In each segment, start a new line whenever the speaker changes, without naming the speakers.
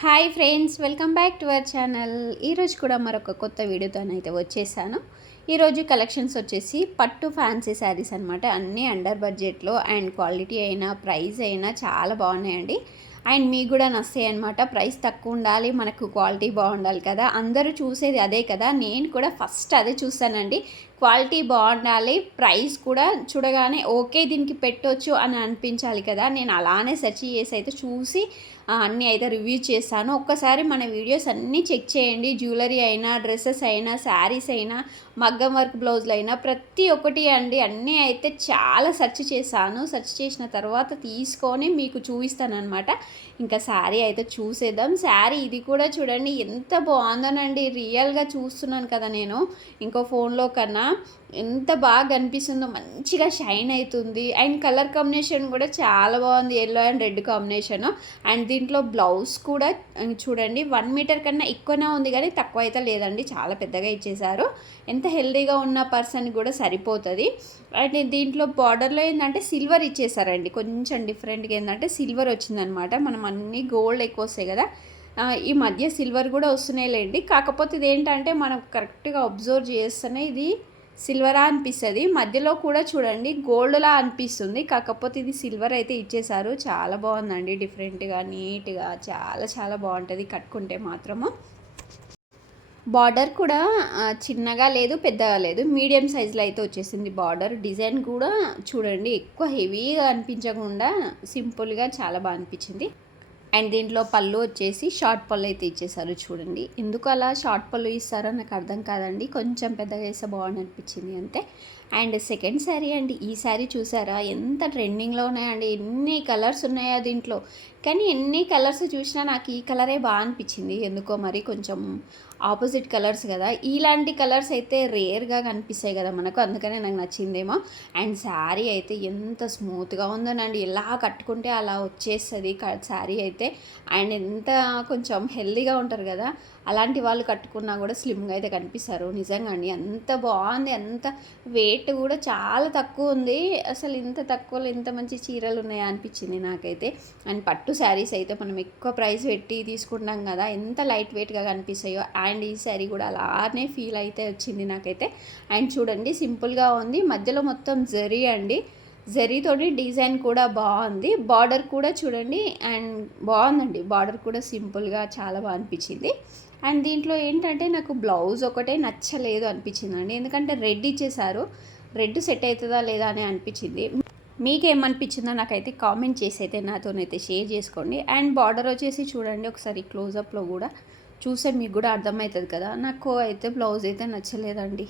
Hi friends welcome back to our channel ఈరోజు కూడా మరొక కొత్త వీడియోతోనైతే వచ్చేసాను. ఈరోజు కలెక్షన్స్ వచ్చేసి పట్టు ఫ్యాన్సీ శారీస్ అనమాట అన్నీ అండర్ బడ్జెట్లో అండ్ క్వాలిటీ అయినా ప్రైస్ అయినా చాలా బాగున్నాయండి. అండ్ మీకు కూడా నస్తాయి అనమాట ప్రైస్ తక్కువ ఉండాలి మనకు క్వాలిటీ బాగుండాలి కదా. అందరూ చూసేది అదే కదా. నేను కూడా ఫస్ట్ అదే చూస్తానండి క్వాలిటీ బాగుండాలి ప్రైస్ కూడా చూడగానే ఓకే దీనికి పెట్టొచ్చు అని అనిపించాలి కదా. నేను అలానే సెర్చ్ చేసి అయితే చూసి అన్నీ అయితే రివ్యూ చేస్తాను ఒక్కసారి మన వీడియోస్ అన్నీ చెక్ చేయండి. జ్యువెలరీ అయినా డ్రెస్సెస్ అయినా శారీస్ అయినా మగ్గం వర్క్ బ్లౌజులు అయినా ప్రతి ఒక్కటి అండి. అన్నీ అయితే చాలా సెర్చ్ చేశాను. సెర్చ్ చేసిన తర్వాత తీసుకొని మీకు చూపిస్తాను ఇంకా శారీ అయితే చూసేద్దాం. శారీ ఇది కూడా చూడండి ఎంత బాగుందోనండి. రియల్గా చూస్తున్నాను కదా నేను. ఇంకో ఫోన్లో కన్నా ఎంత బాగా కనిపిస్తుందో మంచిగా షైన్ అవుతుంది. అండ్ కలర్ కాంబినేషన్ కూడా చాలా బాగుంది. Yellow and red combination. And దీంట్లో బ్లౌజ్ కూడా చూడండి వన్ మీటర్ కన్నా ఎక్కువనే ఉంది కానీ తక్కువ అయితే లేదండి. చాలా పెద్దగా ఇచ్చేసారు ఎంత హెల్దీగా ఉన్న పర్సన్ కూడా సరిపోతుంది. అండ్ దీంట్లో బార్డర్లో ఏంటంటే సిల్వర్ ఇచ్చేసారండి కొంచెం డిఫరెంట్గా ఏంటంటే సిల్వర్ వచ్చిందనమాట. మనం అన్నీ గోల్డ్ ఎక్కువ వస్తాయి కదా ఈ మధ్య సిల్వర్ కూడా వస్తున్నాయి లేండి కాకపోతే ఇది ఏంటంటే మనం కరెక్ట్గా అబ్జర్వ్ చేస్తేనే ఇది సిల్వరా అనిపిస్తుంది. మధ్యలో కూడా చూడండి గోల్డ్లా అనిపిస్తుంది. కాకపోతే ఇది సిల్వర్ అయితే ఇచ్చేసారు చాలా బాగుందండి. డిఫరెంట్గా నీట్గా చాలా చాలా బాగుంటుంది. కట్టుకుంటే మాత్రము. బార్డర్ కూడా చిన్నగా లేదు పెద్దగా లేదు. మీడియం సైజులో అయితే వచ్చేసింది బార్డర్. డిజైన్ కూడా చూడండి ఎక్కువ హెవీగా అనిపించకుండా సింపుల్గా చాలా బాగా అనిపించింది. అండ్ దీంట్లో పళ్ళు వచ్చేసి షార్ట్ పళ్ళు అయితే ఇచ్చేసారు చూడండి. ఎందుకు అలా షార్ట్ పళ్ళు ఇస్తారో నాకు అర్థం కాదండి. కొంచెం పెద్దగా వేస్తే బాగుంది అనిపించింది అంతే. అండ్ సెకండ్ శారీ అండి ఈ శారీ చూసారా? ఎంత ట్రెండింగ్లో ఉన్నాయండి. ఎన్ని కలర్స్ ఉన్నాయో దీంట్లో. కానీ ఎన్ని కలర్స్ చూసినా నాకు ఈ కలరే బాగా అనిపించింది. ఎందుకో మరి కొంచెం ఆపోజిట్ కలర్స్ కదా. ఇలాంటి కలర్స్ అయితే రేర్గా కనిపిస్తాయి కదా మనకు. అందుకనే నాకు నచ్చిందేమో. అండ్ శారీ అయితే ఎంత స్మూత్గా ఉందోనండి. ఎలా కట్టుకుంటే అలా వచ్చేస్తుంది శారీ అయితే. అండ్ ఎంత కొంచెం హెల్దీగా ఉంటారు కదా. అలాంటి వాళ్ళు కట్టుకున్నా కూడా స్లిమ్గా అయితే కనిపిస్తారు. నిజంగా అండి. అంత బాగుంది. అంత వెయిట్ కూడా చాలా తక్కువ ఉంది. అసలు ఇంత తక్కువలో ఇంత మంచి చీరలు ఉన్నాయా అనిపించింది నాకైతే. అండ్ పట్టు శారీస్ అయితే మనం ఎక్కువ ప్రైస్ పెట్టి తీసుకుంటాం కదా ఎంత లైట్ వెయిట్గా కనిపిస్తాయో. అండ్ ఈ శారీ కూడా అలానే ఫీల్ అయితే వచ్చింది నాకైతే. అండ్ చూడండి సింపుల్గా ఉంది. మధ్యలో మొత్తం జరీ అండి. జరీతోటి డిజైన్ కూడా బాగుంది. బార్డర్ కూడా చూడండి. అండ్ బాగుందండి. బార్డర్ కూడా సింపుల్గా చాలా బాగా అనిపించింది. అండ్ దీంట్లో ఏంటంటే నాకు బ్లౌజ్ ఒకటే నచ్చలేదు అనిపించిందండి. ఎందుకంటే రెడ్ ఇచ్చేసారు రెడ్ సెట్ అవుతుందా లేదా అని అనిపించింది. మీకేమనిపించిందో నాకైతే కామెంట్ చేసి అయితే నాతోనైతే షేర్ చేసుకోండి. అండ్ బార్డర్ వచ్చేసి చూడండి ఒకసారి క్లోజప్లో కూడా. చూసే మీకు కూడా అర్థమవుతుంది కదా. నాకు అయితే బ్లౌజ్ అయితే నచ్చలేదండి.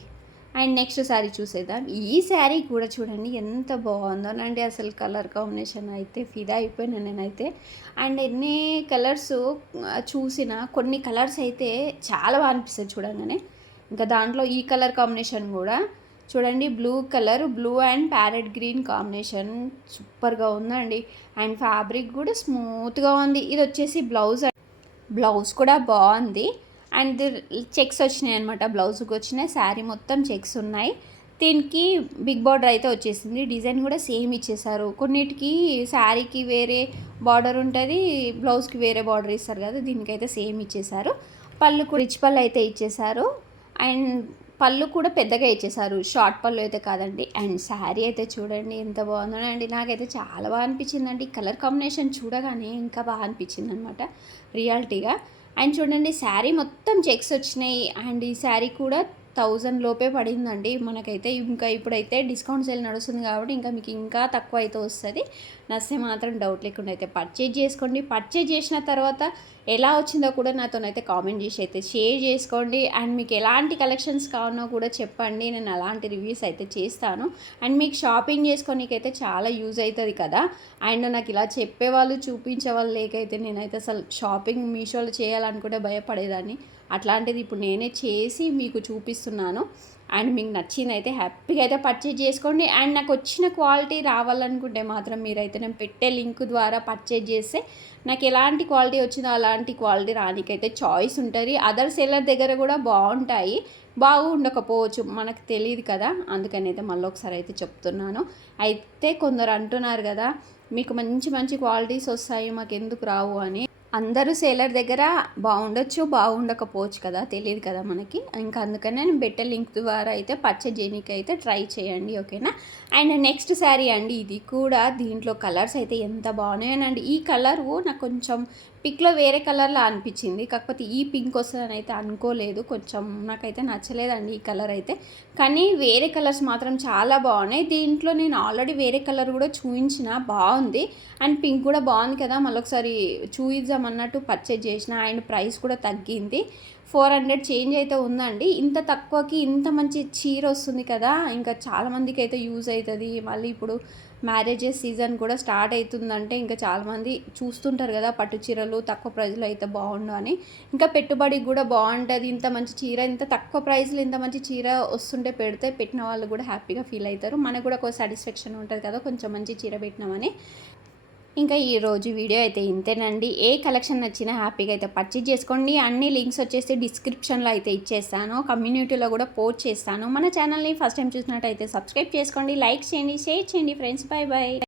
అండ్ నెక్స్ట్ శారీ చూసేద్దాం. ఈ శారీ కూడా చూడండి ఎంత బాగుందోనండి అసలు కలర్ కాంబినేషన్ అయితే ఫిదా అయిపోయినా నేనైతే. అండ్ ఎన్ని కలర్స్ చూసిన కొన్ని కలర్స్ అయితే చాలా బాగా అనిపిస్తుంది చూడంగానే. ఇంకా దాంట్లో ఈ కలర్ కాంబినేషన్ కూడా. చూడండి blue colour blue and parrot green combination సూపర్గా ఉందండి. అండ్ ఫ్యాబ్రిక్ కూడా స్మూత్గా ఉంది. ఇది వచ్చేసి బ్లౌజ్ బ్లౌజ్ కూడా బాగుంది. అండ్ చెక్స్ వచ్చినాయి అనమాట బ్లౌజ్కి వచ్చినాయి శారీ మొత్తం చెక్స్ ఉన్నాయి. దీనికి బిగ్ బార్డర్ అయితే వచ్చేసింది డిజైన్ కూడా సేమ్ ఇచ్చేసారు. కొన్నిటికి శారీకి వేరే బార్డర్ ఉంటుంది బ్లౌజ్కి వేరే బార్డర్ ఇస్తారు కదా దీనికైతే సేమ్ ఇచ్చేసారు. పళ్ళు కూడా రిచ్ పళ్ళు అయితే ఇచ్చేసారు. అండ్ పళ్ళు కూడా పెద్దగా ఇచ్చేసారు షార్ట్ పళ్ళు అయితే కాదండి. అండ్ శారీ అయితే చూడండి ఎంత బాగుందో అండి. నాకైతే చాలా బాగా అనిపించిందండి. కలర్ కాంబినేషన్ చూడగానే ఇంకా బాగా అనిపించింది అనమాట రియాలిటీగా. అండ్ చూడండి శారీ మొత్తం చెక్స్ వచ్చినాయి. అండ్ ఈ శారీ కూడా థౌజండ్ లోపే పడిందండి. మనకైతే ఇంకా ఇప్పుడైతే డిస్కౌంట్ సేల్ నడుస్తుంది కాబట్టి ఇంకా మీకు ఇంకా తక్కువ అయితే వస్తుంది. నస్తే మాత్రం డౌట్ లేకుండా అయితే పర్చేజ్ చేసుకోండి. పర్చేజ్ చేసిన తర్వాత ఎలా వచ్చిందో కూడా నాతోనైతే కామెంట్ చేసి అయితే షేర్ చేసుకోండి. అండ్ మీకు ఎలాంటి కలెక్షన్స్ కావాలో కూడా చెప్పండి. నేను అలాంటి రివ్యూస్ అయితే చేస్తాను. అండ్ మీకు షాపింగ్ చేసుకోనికైతే చాలా యూజ్ అవుతుంది కదా. అండ్ నాకు ఇలా చెప్పేవాళ్ళు చూపించే వాళ్ళు లేకైతే నేనైతే అసలు షాపింగ్ మీషోలో చేయాలనుకుంటే భయపడేదాన్ని. అట్లాంటిది ఇప్పుడు నేనే చేసి మీకు చూపిస్తున్నాను. అండ్ మీకు నచ్చింది అయితే హ్యాపీగా అయితే పర్చేజ్ చేసుకోండి. అండ్ నాకు వచ్చిన క్వాలిటీ రావాలనుకుంటే మాత్రం మీరైతే నేను పెట్టే లింక్ ద్వారా పర్చేజ్ చేస్తే నాకు ఎలాంటి క్వాలిటీ వచ్చిందో అలాంటి క్వాలిటీ రానికైతే చాయిస్ ఉంటుంది. అదర్ సెల్లర్ దగ్గర కూడా బాగుంటాయి. బాగుండకపోవచ్చు మనకు తెలియదు కదా. అందుకని అయితే మళ్ళీ ఒకసారి అయితే చెప్తున్నాను. అయితే కొందరు అంటున్నారు కదా మీకు మంచి మంచి క్వాలిటీస్ వస్తాయి మాకు ఎందుకు రావు అని. అందరూ సేలర్ దగ్గర బాగుండొచ్చు బాగుండకపోవచ్చు కదా తెలియదు కదా మనకి. ఇంకా అందుకనే నేను బెటర్ లింక్ ద్వారా అయితే పర్చేజ్ చేయడానికి అయితే ట్రై చేయండి ఓకేనా? అండ్ నెక్స్ట్ శారీ అండి ఇది కూడా దీంట్లో కలర్స్ అయితే ఎంత బాగున్నాయనండి. ఈ కలరు నాకు కొంచెం పిక్లో వేరే కలర్లో అనిపించింది. కాకపోతే ఈ పింక్ వస్తుందని అయితే అనుకోలేదు. కొంచెం నాకైతే నచ్చలేదండి ఈ కలర్ అయితే. కానీ వేరే కలర్స్ మాత్రం చాలా బాగున్నాయి. దీంట్లో నేను ఆల్రెడీ వేరే కలర్ కూడా చూపించిన బాగుంది. అండ్ పింక్ కూడా బాగుంది కదా మళ్ళీ ఒకసారి చూయిద్దాం అన్నట్టు పర్చేజ్ చేసిన అండ్ ప్రైస్ కూడా తగ్గింది. ఫోర్ హండ్రెడ్ చేంజ్ అయితే ఉందండి. ఇంత తక్కువకి ఇంత మంచి చీర వస్తుంది కదా ఇంకా చాలామందికి అయితే యూజ్ అవుతుంది. మళ్ళీ ఇప్పుడు మ్యారేజెస్ సీజన్ కూడా స్టార్ట్ అవుతుందంటే ఇంకా చాలామంది చూస్తుంటారు కదా పట్టు చీరలు తక్కువ ప్రైస్లో అయితే బాగుండు అని. ఇంకా పెట్టుబడికి కూడా బాగుంటుంది. ఇంత మంచి చీర ఇంత తక్కువ ప్రైస్లో ఇంత మంచి చీర వస్తుంటే పెడితే పెట్టిన వాళ్ళు కూడా హ్యాపీగా ఫీల్ అవుతారు. మనకు కూడా ఒక సాటిస్ఫాక్షన్ ఉంటుంది కదా కొంచెం మంచి చీర పెట్టినామని. ఇంకా ఈరోజు వీడియో అయితే ఇంతేనండి. ఏ కలెక్షన్ నచ్చినా హ్యాపీగా అయితే పర్చేజ్ చేసుకోండి. అన్ని లింక్స్ వచ్చేసి డిస్క్రిప్షన్లో అయితే ఇచ్చేస్తాను. కమ్యూనిటీలో కూడా పోస్ట్ చేస్తాను. మన ఛానల్ని ఫస్ట్ టైం చూసినట్టయితే సబ్స్క్రైబ్ చేసుకోండి లైక్ చేయండి షేర్ చేయండి ఫ్రెండ్స్. Bye bye